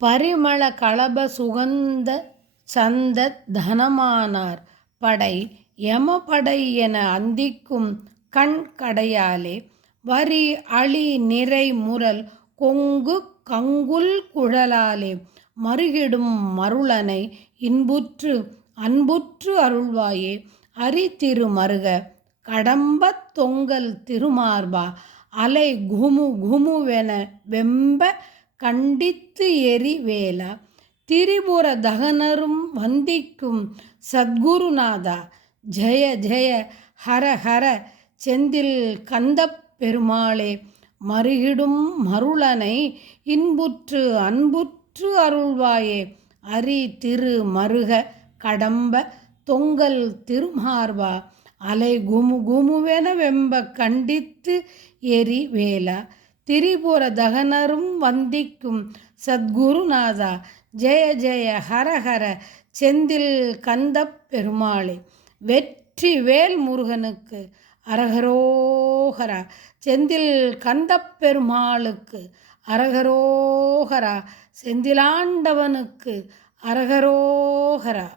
பரிமள களப சுகந்த சந்த தனமானார் படை யமபடை என அந்திக்கும் கண் கடையாலே வரி அழி நிறை முரல் கொங்கு கங்குல் குழலாலே மருகிடும் மருளனை இன்புற்று அன்புற்று அருள்வாயே அரி திரு மருக கடம்பத் தொங்கல் திருமார்பா அலை குமு குமுவென வெம்ப கண்டித்து எரி வேலா திரிபுர தகனரும் வந்திக்கும் சத்குருநாதா ஜெய ஜெய ஹர ஹர செந்தில் கந்தப் பெருமாளே மருகிடும் மருளனை இன்புற்று அன்புற்று அருள்வாயே அரி திரு மருக கடம்ப தொங்கல் திருமார்பா அலை குமு குமுவென வெம்ப கண்டித்து எரி வேலா திரிபுர தகனரும் வந்திக்கும் சத்குருநாதா ஜெய ஜெய ஹர ஹர செந்தில் கந்தப் பெருமாளே வெற்றி வேல் முருகனுக்கு அரகரோகரா செந்தில் கந்தப் பெருமாளுக்கு அரகரோகரா செந்திலாண்டவனுக்கு அரகரோகரா.